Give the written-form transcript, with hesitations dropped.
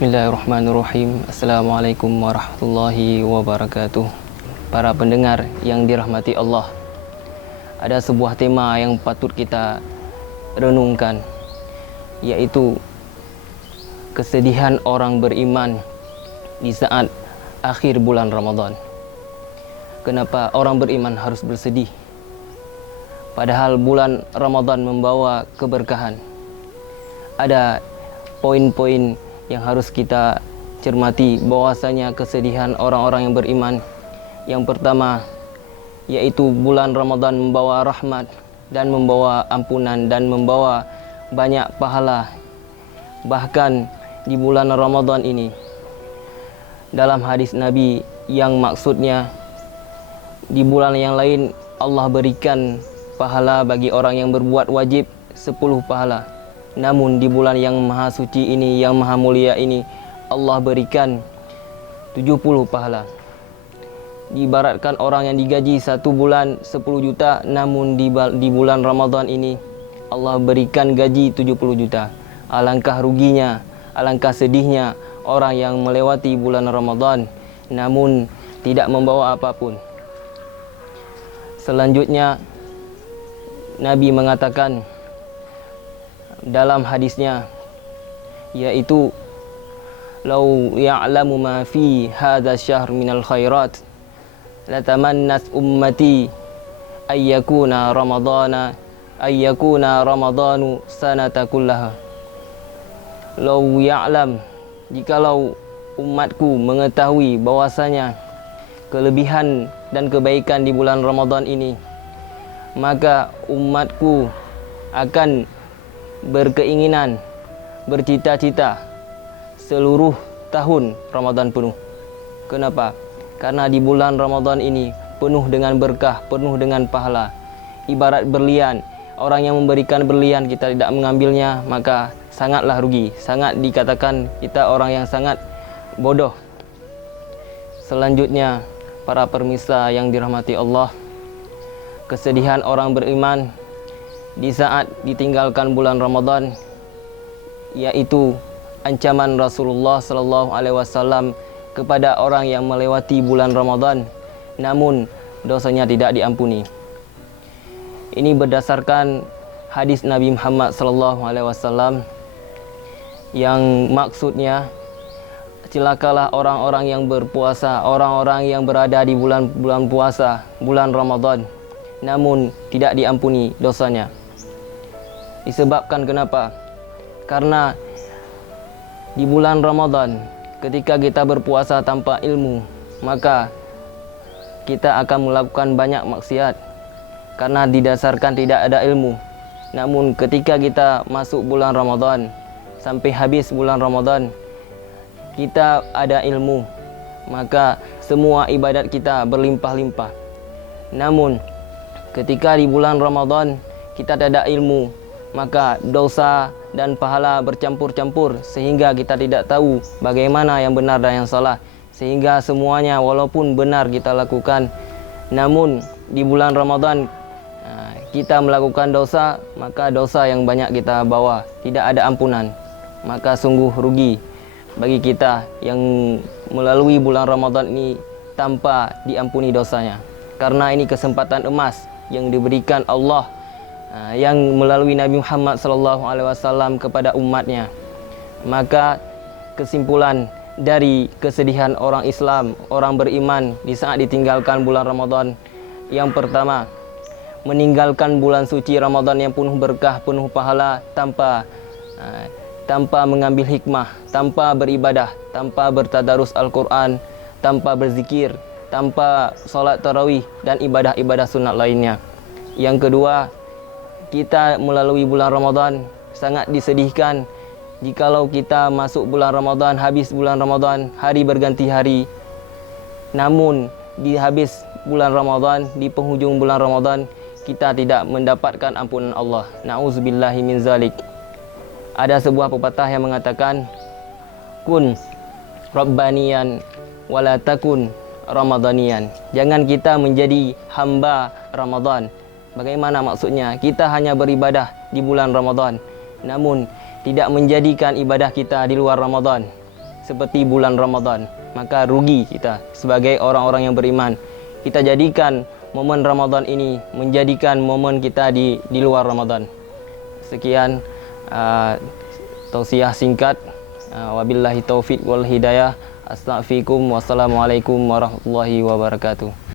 Bismillahirrahmanirrahim. Assalamualaikum warahmatullahi wabarakatuh. Para pendengar yang dirahmati Allah, ada sebuah tema yang patut kita renungkan, yaitu kesedihan orang beriman di saat akhir bulan Ramadan. Kenapa orang beriman harus bersedih? Padahal bulan Ramadan membawa keberkahan. Ada poin-poin yang harus kita cermati bahwasanya kesedihan orang-orang yang beriman. Yang pertama, yaitu bulan Ramadan membawa rahmat dan membawa ampunan dan membawa banyak pahala. Bahkan di bulan Ramadan ini, dalam hadis Nabi yang maksudnya di bulan yang lain Allah berikan pahala bagi orang yang berbuat wajib 10 pahala. Namun di bulan yang maha suci ini, yang maha mulia ini, Allah berikan 70 pahala. Diibaratkan orang yang digaji 1 bulan 10 juta, namun di bulan Ramadan ini Allah berikan gaji 70 juta. Alangkah ruginya, alangkah sedihnya orang yang melewati bulan Ramadan namun tidak membawa apapun. Selanjutnya Nabi mengatakan dalam hadisnya, yaitu lau ya'lamu ma fi hadha syahr minal khairat latamannat ummati ayyakuna ramadanu sanata kullaha. Lau ya'lam, jikalau umatku mengetahui bahwasanya kelebihan dan kebaikan di bulan Ramadan ini, maka umatku akan berkeinginan, bercita-cita seluruh tahun Ramadan penuh. Kenapa? Karena di bulan Ramadan ini penuh dengan berkah, penuh dengan pahala. Ibarat berlian, orang yang memberikan berlian kita tidak mengambilnya, maka sangatlah rugi, sangat dikatakan kita orang yang sangat bodoh. Selanjutnya, para pemirsa yang dirahmati Allah, kesedihan orang beriman di saat ditinggalkan bulan Ramadan, yaitu ancaman Rasulullah sallallahu alaihi wasallam kepada orang yang melewati bulan Ramadan namun dosanya tidak diampuni. Ini berdasarkan hadis Nabi Muhammad sallallahu alaihi wasallam yang maksudnya, celakalah orang-orang yang berpuasa, orang-orang yang berada di bulan puasa, bulan Ramadan namun tidak diampuni dosanya. Disebabkan kenapa? Karena di bulan Ramadan ketika kita berpuasa tanpa ilmu, maka kita akan melakukan banyak maksiat karena didasarkan tidak ada ilmu. Namun ketika kita masuk bulan Ramadan sampai habis bulan Ramadan, kita ada ilmu, maka semua ibadat kita berlimpah-limpah. Namun ketika di bulan Ramadan kita tidak ada ilmu, maka dosa dan pahala bercampur-campur sehingga kita tidak tahu bagaimana yang benar dan yang salah, sehingga semuanya walaupun benar kita lakukan, namun di bulan Ramadan kita melakukan dosa, maka dosa yang banyak kita bawa tidak ada ampunan. Maka sungguh rugi bagi kita yang melalui bulan Ramadan ini tanpa diampuni dosanya, karena ini kesempatan emas yang diberikan Allah yang melalui Nabi Muhammad SAW kepada umatnya. Maka kesimpulan dari kesedihan orang Islam, orang beriman di saat ditinggalkan bulan Ramadan, yang pertama, meninggalkan bulan suci Ramadan yang penuh berkah, penuh pahala tanpa mengambil hikmah, tanpa beribadah, tanpa bertadarus Al-Quran, tanpa berzikir, tanpa solat tarawih dan ibadah-ibadah sunat lainnya. Yang kedua, kita melalui bulan Ramadan sangat disedihkan jikalau kita masuk bulan Ramadan, habis bulan Ramadan, hari berganti hari. Namun di habis bulan Ramadan, di penghujung bulan Ramadan, kita tidak mendapatkan ampunan Allah. Na'udzubillahi min zalik. Ada sebuah pepatah yang mengatakan, kun rabbaniyan wala takun ramadaniyan. Jangan kita menjadi hamba Ramadan. Bagaimana maksudnya? Kita hanya beribadah di bulan Ramadan, namun tidak menjadikan ibadah kita di luar Ramadan. seperti bulan Ramadan, maka rugi kita sebagai orang-orang yang beriman. Kita jadikan momen Ramadan ini menjadikan momen kita di luar Ramadan. Sekian tausiah singkat. Wabillahi taufik wal hidayah. Astaghfirukum. Wassalamualaikum warahmatullahi wabarakatuh.